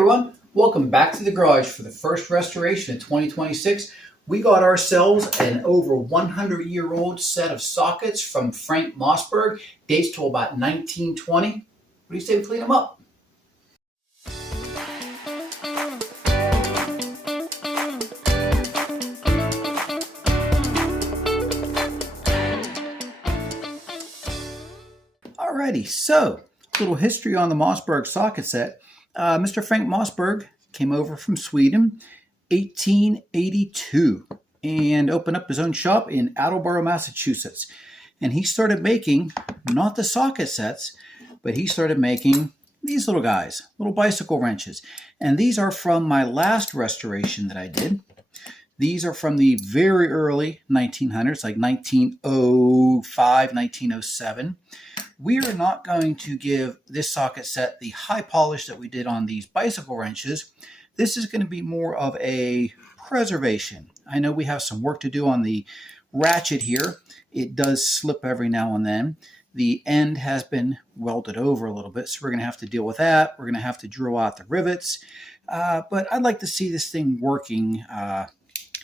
everyone, welcome back to the garage for the first restoration of 2026. We got ourselves an over 100-year-old set of sockets from Frank Mossberg, dates to about 1920. What do you say we clean them up? Alrighty, so a little history on the Mossberg socket set. Mr. Frank Mossberg came over from Sweden 1882 and opened up his own shop in Attleboro, Massachusetts. And he started making not the socket sets, but he started making these little guys, little bicycle wrenches. And these are from my last restoration that I did. These are from the very early 1900s, like 1905, 1907. We are not going to give this socket set the high polish that we did on these bicycle wrenches. This is going to be more of a preservation. I know we have some work to do on the ratchet here. It does slip every now and then. The end has been welded over a little bit, so we're going to have to deal with that. We're going to have to drill out the rivets. But I'd like to see this thing working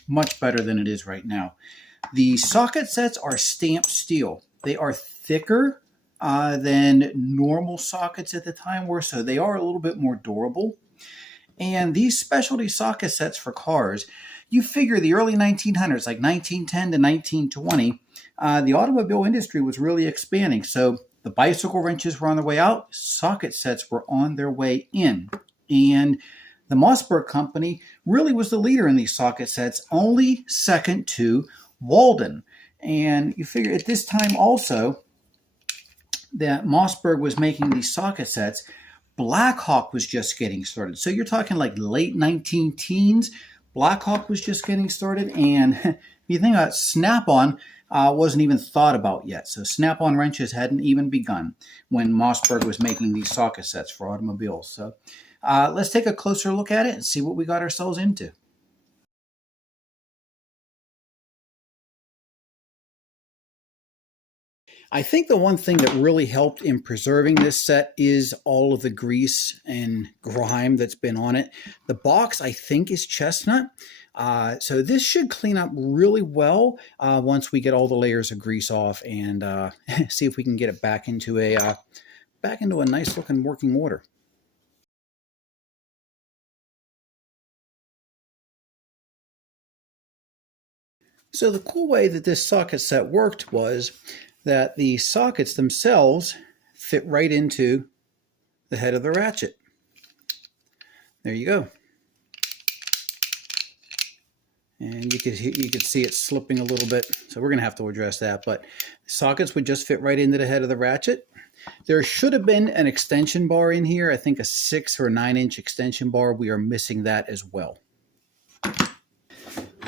much better than it is right now. The socket sets are stamped steel. They are thicker than normal sockets at the time were, so they are a little bit more durable. And these specialty socket sets for cars, you figure the early 1900s, like 1910 to 1920, the automobile industry was really expanding. So the bicycle wrenches were on their way out, socket sets were on their way in. And the Mossberg company really was the leader in these socket sets, only second to Walden. And you figure at this time also that Mossberg was making these socket sets, Blackhawk was just getting started. So you're talking like late 19-teens. Blackhawk was just getting started. And if you think about it, Snap-on wasn't even thought about yet. So Snap-on wrenches hadn't even begun when Mossberg was making these socket sets for automobiles. So let's take a closer look at it and see what we got ourselves into. I think the one thing that really helped in preserving this set is all of the grease and grime that's been on it. The box, I think, is chestnut. So this should clean up really well once we get all the layers of grease off and see if we can get it back into a nice looking working order. So the cool way that this socket set worked was that the sockets themselves fit right into the head of the ratchet. There you go. And you could see it slipping a little bit, so we're going to have to address that. But the sockets would just fit right into the head of the ratchet. There should have been an extension bar in here, I think a 6 or 9 inch extension bar. We are missing that as well. All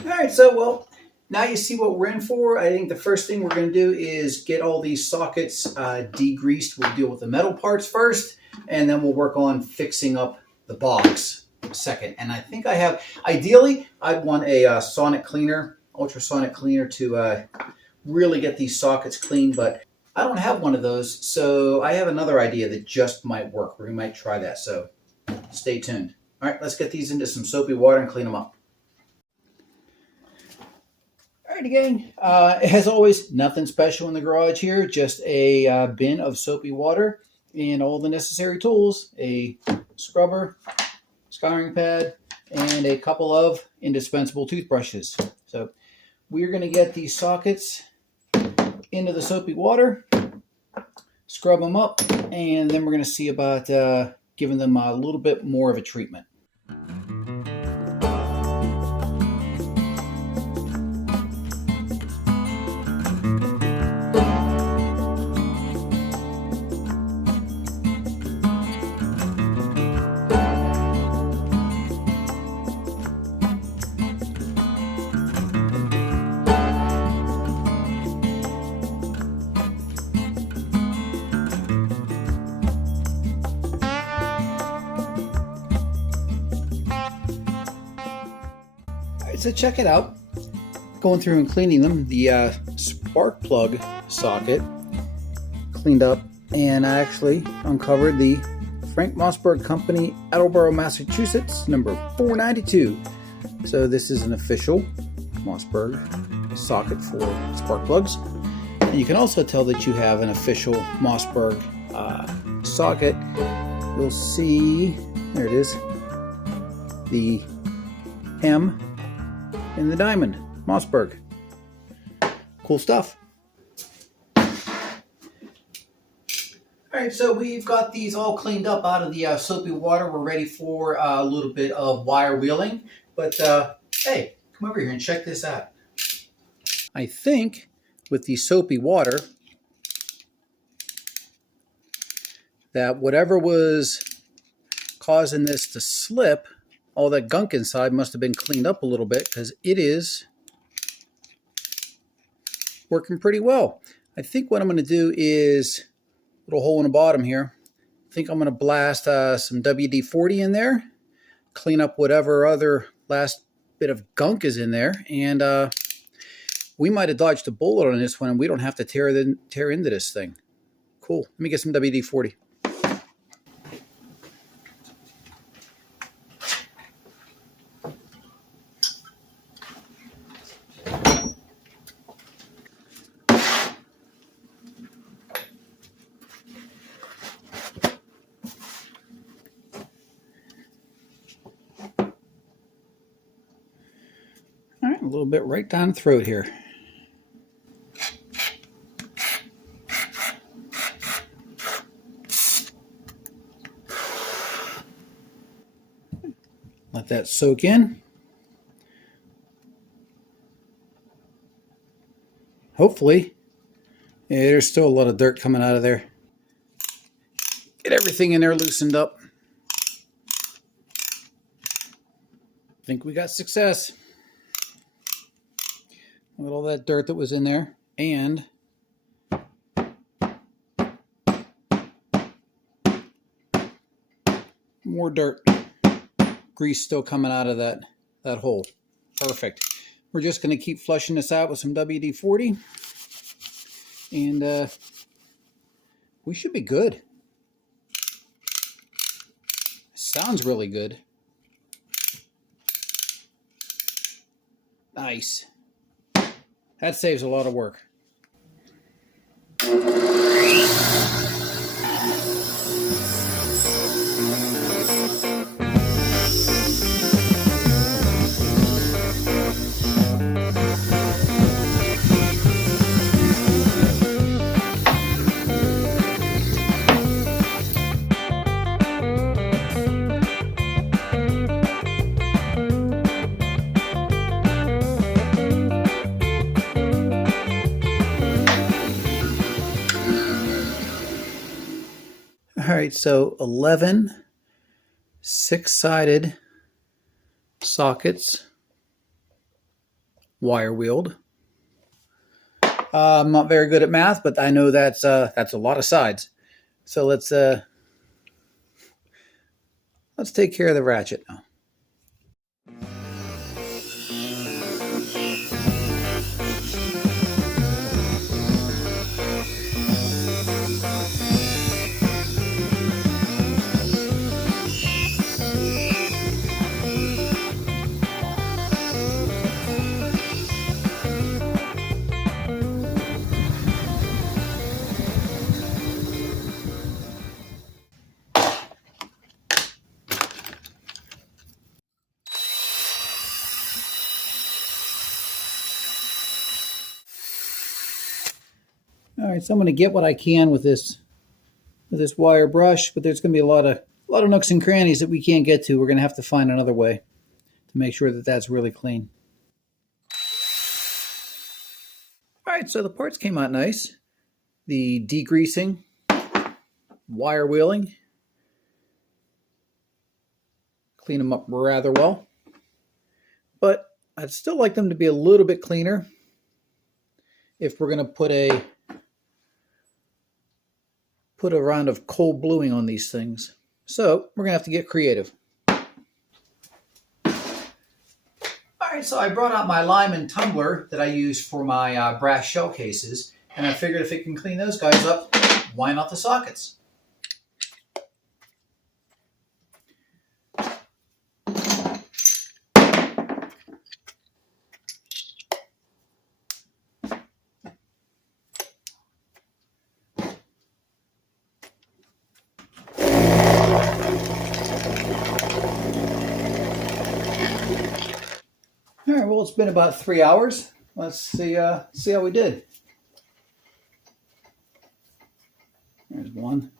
right, so now you see what we're in for. I think the first thing we're going to do is get all these sockets degreased. We'll deal with the metal parts first, and then we'll work on fixing up the box second. And I think I have, ideally, I'd want a sonic cleaner, ultrasonic cleaner to really get these sockets clean, but I don't have one of those, so I have another idea that just might work. We might try that, so stay tuned. All right, let's get these into some soapy water and clean them up. Alrighty, gang, as always, nothing special in the garage here, just a bin of soapy water and all the necessary tools, a scrubber, scouring pad, and a couple of indispensable toothbrushes. So we're going to get these sockets into the soapy water, scrub them up, and then we're going to see about giving them a little bit more of a treatment. So check it out. Going through and cleaning them, the spark plug socket cleaned up, and I actually uncovered the Frank Mossberg Company, Attleboro, Massachusetts, number 492. So this is an official Mossberg socket for spark plugs. And you can also tell that you have an official Mossberg socket. You'll see, there it is, the M in the diamond, Mossberg. Cool stuff. Alright, so we've got these all cleaned up out of the soapy water. We're ready for a little bit of wire wheeling. But hey, come over here and check this out. I think with the soapy water that whatever was causing this to slip, all that gunk inside must have been cleaned up a little bit, because it is working pretty well. I think what I'm going to do is, little hole in the bottom here, I think I'm going to blast some WD-40 in there, clean up whatever other last bit of gunk is in there, and we might have dodged a bullet on this one, and we don't have to tear into this thing. Cool. Let me get some WD-40. All right, a little bit right down the throat here. Let that soak in. Hopefully, yeah, there's still a lot of dirt coming out of there. Get everything in there loosened up. I think we got success. Look at all that dirt that was in there, and more dirt. Grease still coming out of that hole. Perfect. We're just going to keep flushing this out with some WD-40, and we should be good. Sounds really good. Nice. That saves a lot of work. All right, so 11 six-sided sockets, wire wheeled. I'm not very good at math, but I know that's a lot of sides. So let's take care of the ratchet now. All right, so I'm going to get what I can with this wire brush, but there's going to be a lot of nooks and crannies that we can't get to. We're going to have to find another way to make sure that that's really clean. All right, so the parts came out nice. The degreasing, wire wheeling, clean them up rather well. But I'd still like them to be a little bit cleaner if we're going to put a round of cold bluing on these things. So we're going to have to get creative. All right, so I brought out my lime and tumbler that I use for my brass shell cases, and I figured if it can clean those guys up, why not the sockets? Well, it's been about 3 hours. Let's see how we did. There's one.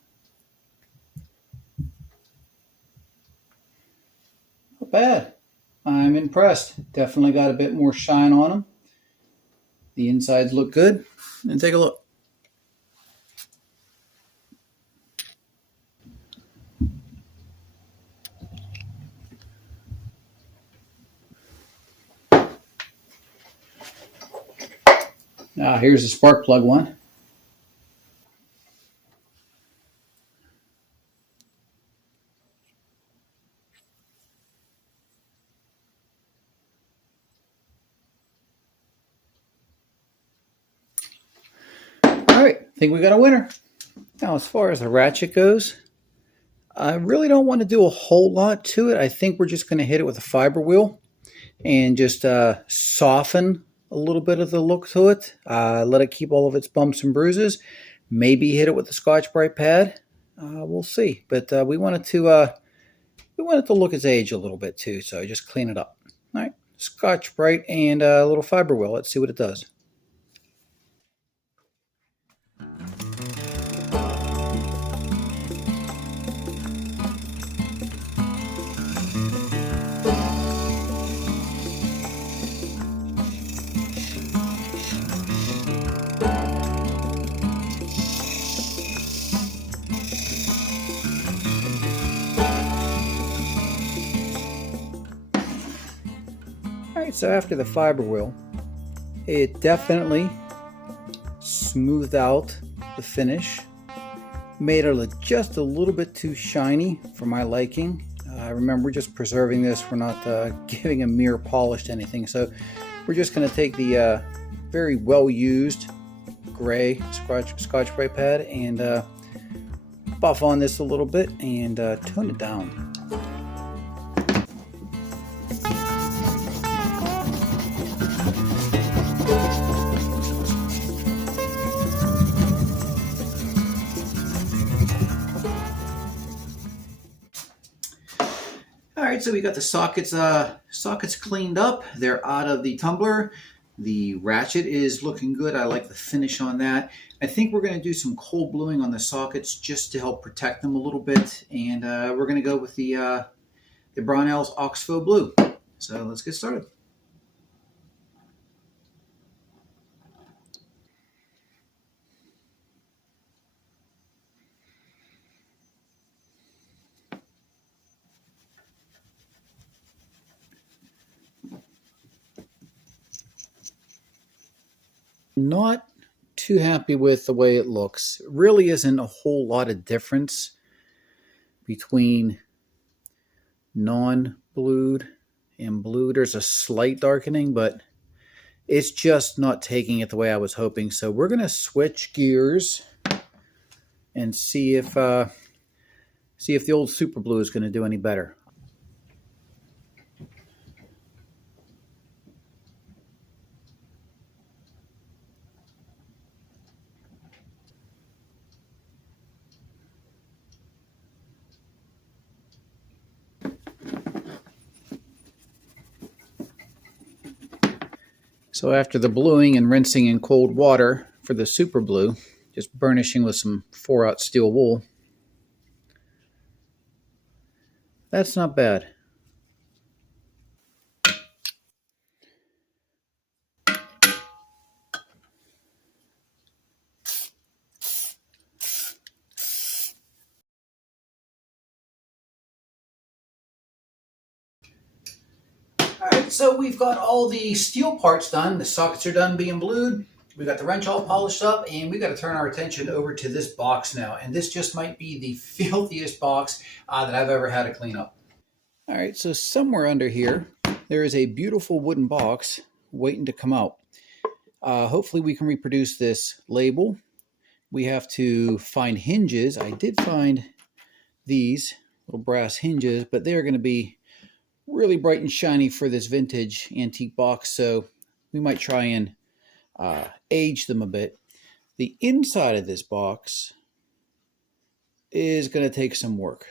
Not bad. I'm impressed. Definitely got a bit more shine on them. The insides look good. And take a look. Now here's the spark plug one. All right, I think we got a winner. Now, as far as the ratchet goes, I really don't want to do a whole lot to it. I think we're just going to hit it with a fiber wheel and just soften a little bit of the look to it. Let it keep all of its bumps and bruises. Maybe hit it with the Scotch Brite pad. We'll see. But we want it to look its age a little bit too. So just clean it up. All right, Scotch Brite and a little fiber wheel. Let's see what it does. Alright, so after the fiber wheel, it definitely smoothed out the finish, made it look just a little bit too shiny for my liking. Remember, we're just preserving this, we're not giving a mere polish to anything, so we're just going to take the very well used gray Scotch Brite pad and buff on this a little bit and tone it down. Alright, so we got the sockets cleaned up. They're out of the tumbler. The ratchet is looking good. I like the finish on that. I think we're going to do some cold bluing on the sockets just to help protect them a little bit. And we're going to go with the Brownells Oxbow Blue. So let's get started. Not too happy with the way it looks. It really isn't a whole lot of difference between non-blued and blue. There's a slight darkening, but it's just not taking it the way I was hoping. So we're going to switch gears and see if the old super blue is going to do any better. So after the bluing and rinsing in cold water for the super blue, just burnishing with some 4/0 steel wool, that's not bad. Alright, so we've got all the steel parts done. The sockets are done being blued. We got the wrench all polished up, and we got to turn our attention over to this box now. And this just might be the filthiest box that I've ever had to clean up. Alright, so somewhere under here, there is a beautiful wooden box waiting to come out. Hopefully we can reproduce this label. We have to find hinges. I did find these little brass hinges, but they're going to be really bright and shiny for this vintage antique box, so we might try and age them a bit. The inside of this box is going to take some work.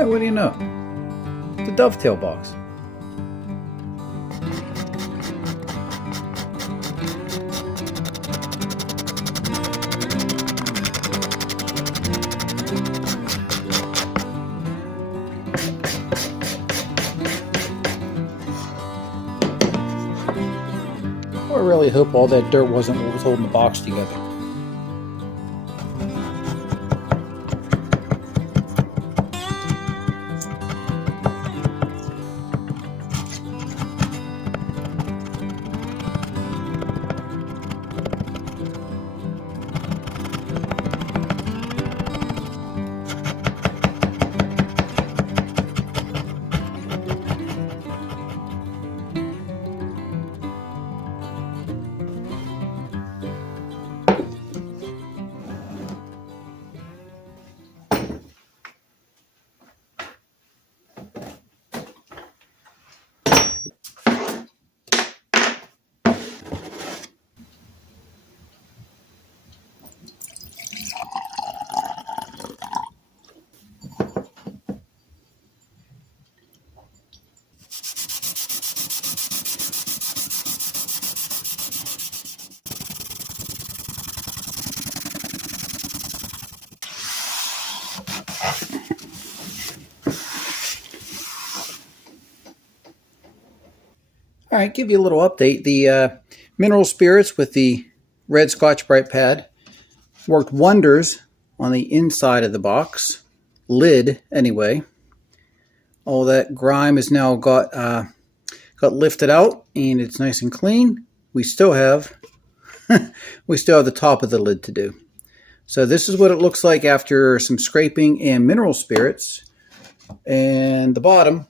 Hey, what do you know? The dovetail box. I really hope all that dirt wasn't what was holding the box together. All right, give you a little update. The mineral spirits with the red Scotch Brite pad worked wonders on the inside of the box, lid anyway. All that grime has now got lifted out, and it's nice and clean. We still have the top of the lid to do. So this is what it looks like after some scraping and mineral spirits. And the bottom,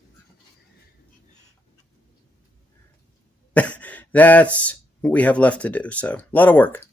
that's what we have left to do. So a lot of work.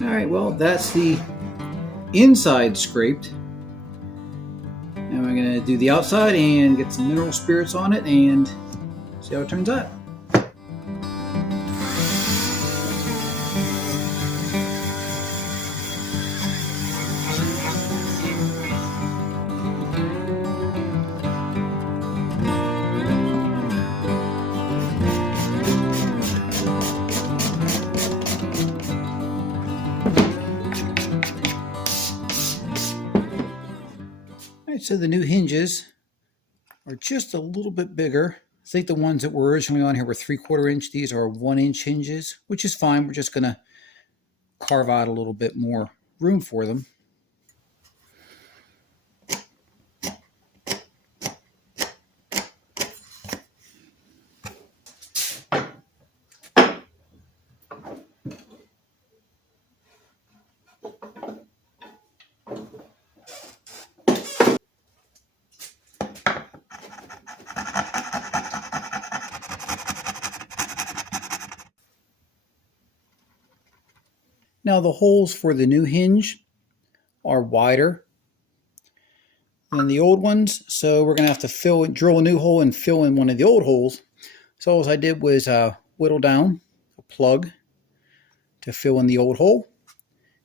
All right, well, that's the inside scraped. Now we're going to do the outside and get some mineral spirits on it and see how it turns out. So the new hinges are just a little bit bigger. I think the ones that were originally on here were 3/4 inch. These are 1-inch hinges, which is fine. We're just going to carve out a little bit more room for them. Now the holes for the new hinge are wider than the old ones, so we're going to have to drill a new hole and fill in one of the old holes. So all I did was whittle down a plug to fill in the old hole,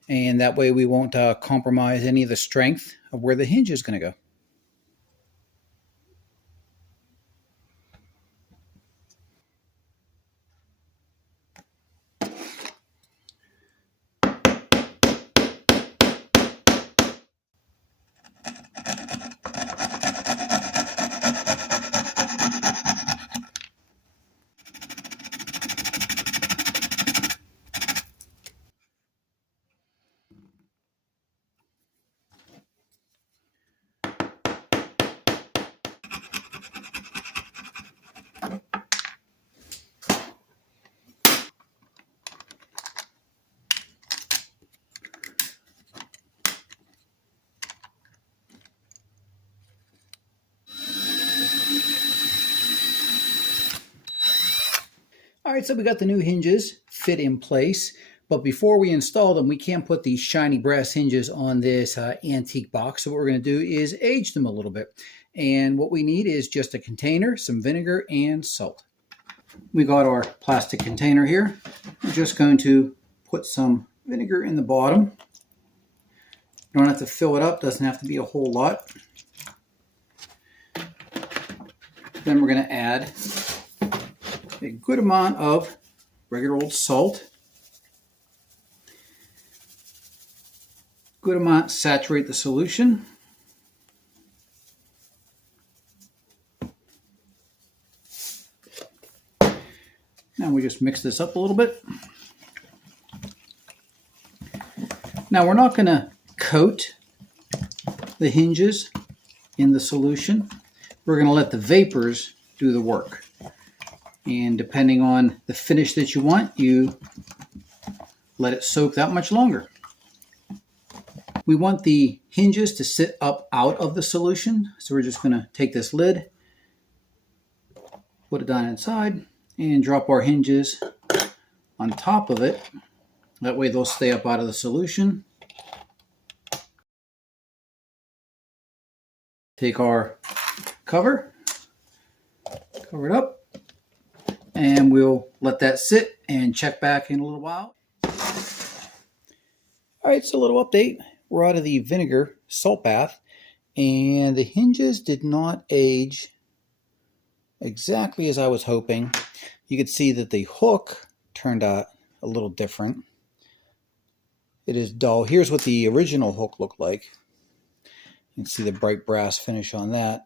and that way we won't compromise any of the strength of where the hinge is going to go. All right, so we got the new hinges fit in place, but before we install them, we can't put these shiny brass hinges on this antique box. So what we're going to do is age them a little bit. And what we need is just a container, some vinegar, and salt. We got our plastic container here. We're just going to put some vinegar in the bottom. You don't have to fill it up, doesn't have to be a whole lot. Then we're going to add a good amount of regular old salt. Good amount, saturate the solution. Now we just mix this up a little bit. Now we're not going to coat the hinges in the solution. We're going to let the vapors do the work. And depending on the finish that you want, you let it soak that much longer. We want the hinges to sit up out of the solution. So we're just going to take this lid, put it down inside, and drop our hinges on top of it. That way they'll stay up out of the solution. Take our cover it up, and we'll let that sit and check back in a little while. All right, so a little update. We're out of the vinegar salt bath, and the hinges did not age exactly as I was hoping. You could see that the hook turned out a little different. It is dull. Here's what the original hook looked like. You can see the bright brass finish on that.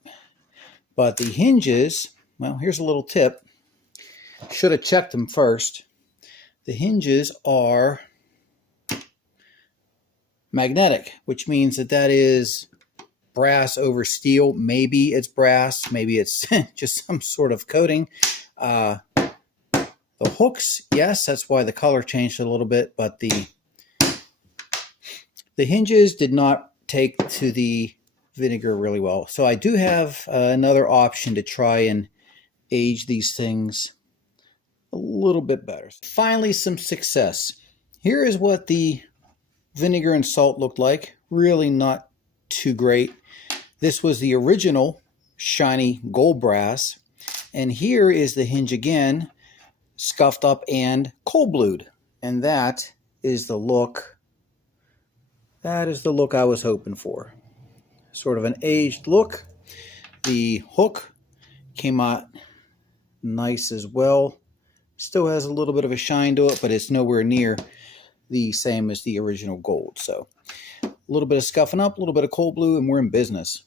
But the hinges, well, here's a little tip. Should have checked them first. The hinges are magnetic, which means that is brass over steel. Maybe it's brass, maybe it's just some sort of coating. The hooks, yes, that's why the color changed a little bit, but the hinges did not take to the vinegar really well. So I do have another option to try and age these things a little bit better. Finally, some success. Here is what the vinegar and salt looked like. Really not too great. This was the original shiny gold brass. And here is the hinge again, scuffed up and cold blued. And that is the look. That is the look I was hoping for. Sort of an aged look. The hook came out nice as well. Still has a little bit of a shine to it, but it's nowhere near the same as the original gold. So a little bit of scuffing up, a little bit of cold blue, and we're in business.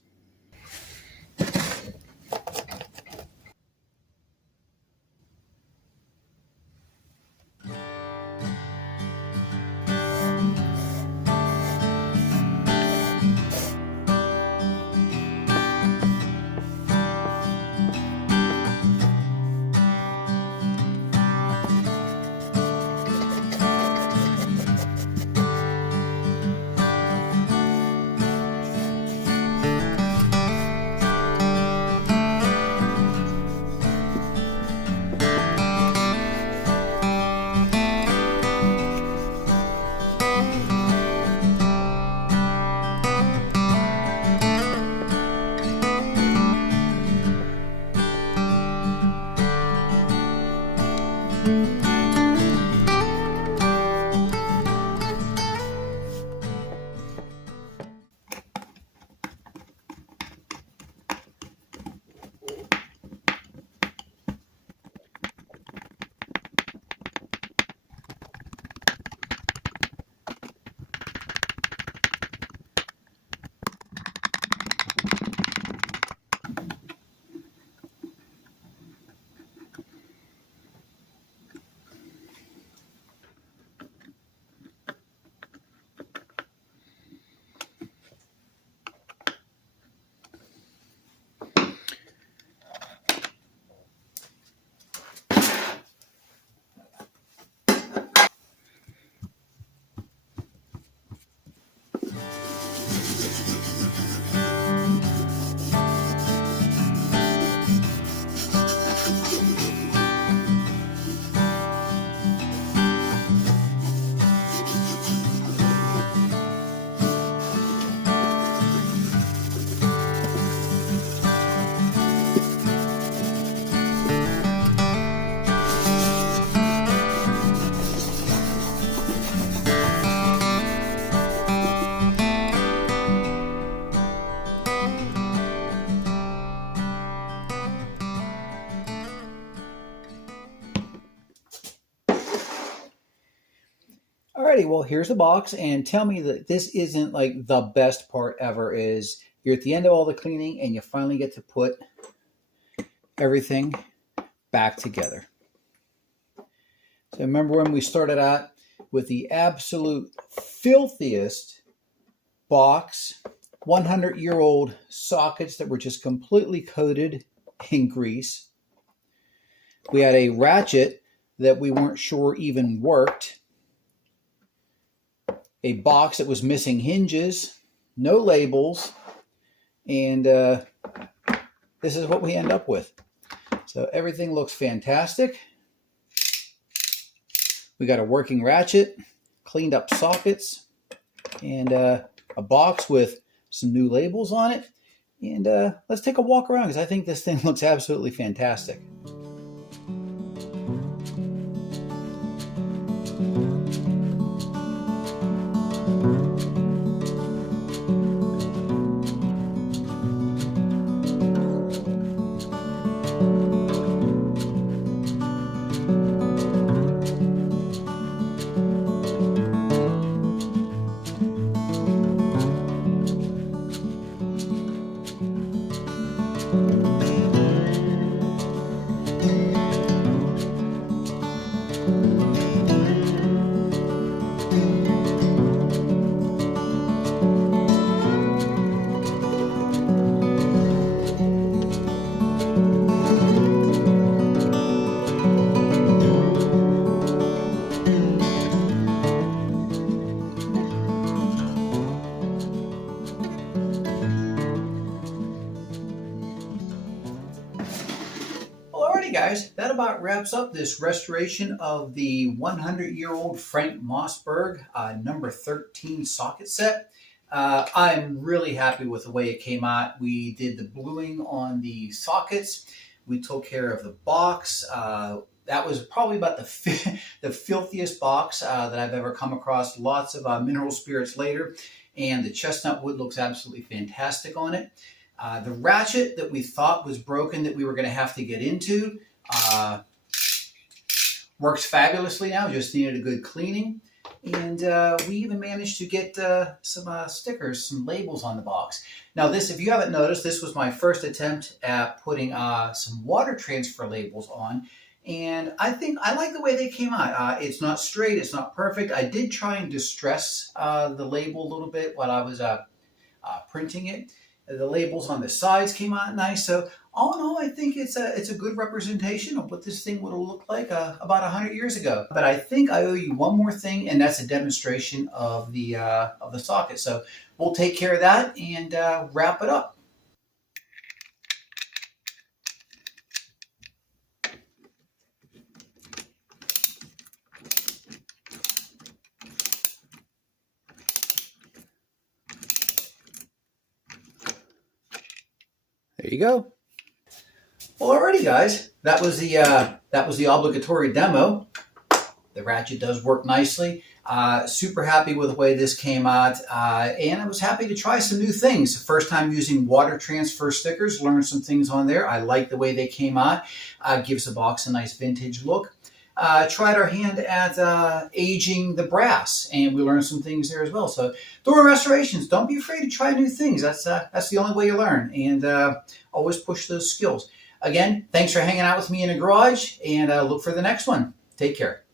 Alrighty, well, here's the box, and tell me that this isn't like the best part ever. Is you're at the end of all the cleaning and you finally get to put everything back together. So remember when we started out with the absolute filthiest box, 100-year-old sockets that were just completely coated in grease. We had a ratchet that we weren't sure even worked. A box that was missing hinges, no labels, and this is what we end up with. So everything looks fantastic. We got a working ratchet, cleaned up sockets, and a box with some new labels on it. And let's take a walk around because I think this thing looks absolutely fantastic. Guys, that about wraps up this restoration of the 100-year-old Frank Mossberg number 13 socket set. I'm really happy with the way it came out. We did the bluing on the sockets. We took care of the box. That was probably about the filthiest box that I've ever come across. Lots of mineral spirits later, and the chestnut wood looks absolutely fantastic on it. The ratchet that we thought was broken that we were going to have to get into works fabulously now, just needed a good cleaning. And we even managed to get some stickers, some labels on the box. Now this, if you haven't noticed, this was my first attempt at putting some water transfer labels on. And I think I like the way they came out. It's not straight, it's not perfect. I did try and distress the label a little bit while I was printing it. The labels on the sides came out nice. So all in all, I think it's a good representation of what this thing would have looked like about 100 years ago. But I think I owe you one more thing, and that's a demonstration of the socket. So we'll take care of that and wrap it up. There you go. Well, alrighty, guys. That was the obligatory demo. The ratchet does work nicely. Super happy with the way this came out, and I was happy to try some new things. First time using water transfer stickers. Learned some things on there. I like the way they came out. Gives the box a nice vintage look. Tried our hand at aging the brass, and we learned some things there as well. So during restorations, don't be afraid to try new things. That's the only way you learn, and always push those skills. Again, thanks for hanging out with me in the garage, and look for the next one. Take care.